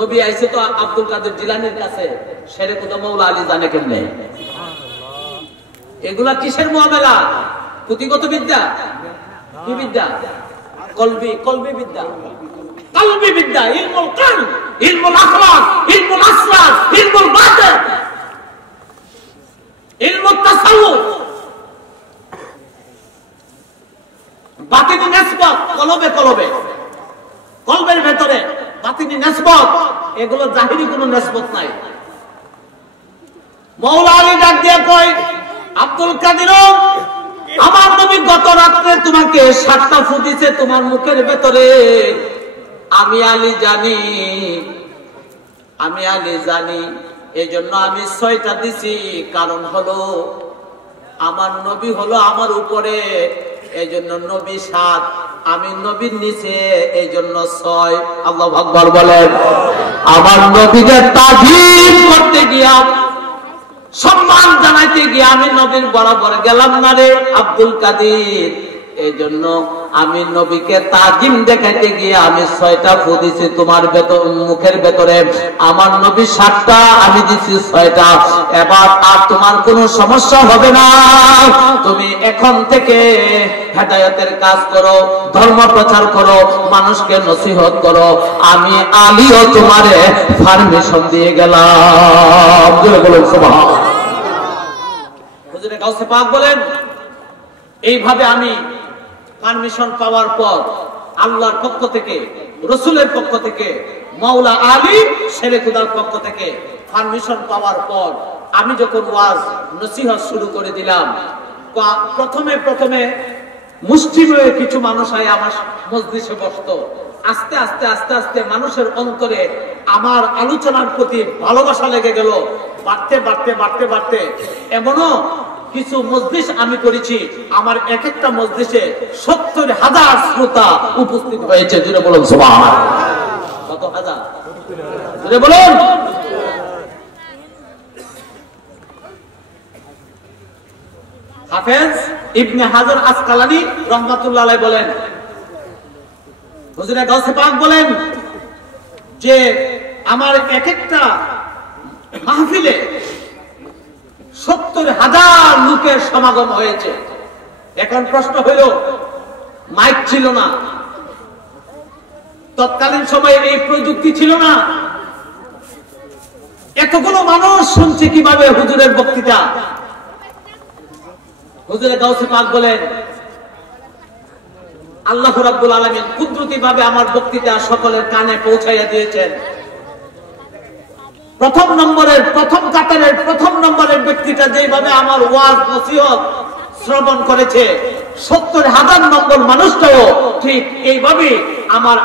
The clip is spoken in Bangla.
নবী আইছে তো আব্দুল কাদের জিলানীর কাছে, শেরে খুদা মাওলা আলী জানে কেমনে? এগুলা কিসের মুআমালা? পুঁথিগত বিদ্যা? কি বিদ্যা? কলবি বিদ্যা, কলবি বিদ্যা, ইলমুল কালব, ইলমুল আখলাক, ইলমুল আসরার, ইলমুল বাতিন, ইলমুত তাসাউফ। বাতিনি নিসবত কলবে কলবে, কলবের ভেতরে বাতিনি নিসবত, এগুলো জাহিরি কোনো নিসবত নাই। মাওলা আলী ডাক দিয়ে কয়, আব্দুল কাদের, আমার নবী গত রাত্রে তোমাকে 7টা ফু দিয়েছে তোমার মুখের ভেতরে। আমি আলী জানি, আমি আলী জানি, এই জন্য আমি 6টা দিছি। কারণ হলো আমার নবী হলো আমার উপরে, এই জন্য নবী 7, আমি নবীর নিচে, এই জন্য 6। আল্লাহু আকবার বলেন। আমার নবীকে তাজিম করতে গিয়া, সম্মান জানাইতে গিয়ে আমি নবীর বরাবর গেলাম না রে আব্দুল কাদের। এই জন্য আমি নবীকে তাজিম দেখাইতে গিয়ে আমি 6টা ফু দিছি তোমার মুখের ভেতরে। আমার নবী 7টা, আমি দিছি 6টা। এবার আর তোমার কোনো সমস্যা হবে না। তুমি এখন থেকে হেদায়েতের কাজ করো, ধর্ম প্রচার করো, মানুষকে নসিহত করো। আমি আলীও তোমারে পারমিশন দিয়ে গেলাম। বলুন সুবহানাল্লাহ। হুজুরে গাউসে পাক বলেন, এইভাবে আমি পারমিশন পাওয়ার পর আল্লাহর পক্ষ থেকে, রাসূলের পক্ষ থেকে, মাওলা আলী শেরে খুদার পক্ষ থেকে পারমিশন পাওয়ার পর আমি যখন ওয়াজ নসিহত শুরু করে দিলাম, প্রথমে মুষ্টিমেয় কিছু মানুষ আয় আমার মজলিসে বসতো। আস্তে আস্তে আস্তে আস্তে মানুষের অন্তরে আমার আলোচনার প্রতি ভালোবাসা লেগে গেল। বাড়তে বাড়তে বাড়তে বাড়তে এমনও কিছু মজলিস আমি করেছি, আমার এক একটা মজলিসে 70,000 শ্রোতা উপস্থিত হয়েছে। জুড়ে বলুন সুবহানাল্লাহ। কত হাজার? জুড়ে বলুন। হাফেজ ইবনে হাজার আসকালানী রাহমাতুল্লাহ আলাইহি বলেন, হুজুরে গাউসে পাক বলেন যে আমার এক একটা মাহফিলে 70,000 লোকের সমাগম হয়েছে। এখন প্রশ্ন হইল, মাইক ছিল না, তৎকালীন সময়ে এই প্রযুক্তি ছিল না, এতগুলো মানুষ শুনছে কিভাবে হুজুরের বক্তৃতা? হুজুরে গাউসে পাক বলেন, আল্লাহ রাব্বুল আলামিন কুদরতি ভাবে আমার বক্তৃতা সকলের কানে পৌঁছাইয়া দিয়েছেন। প্রথম কাতারের প্রথম নম্বরের ব্যক্তিটা যেভাবে আমার ওয়াজ নসিহত শ্রবণ করেছে, 70,000 নম্বর মানুষটাও ঠিক এইভাবে আমার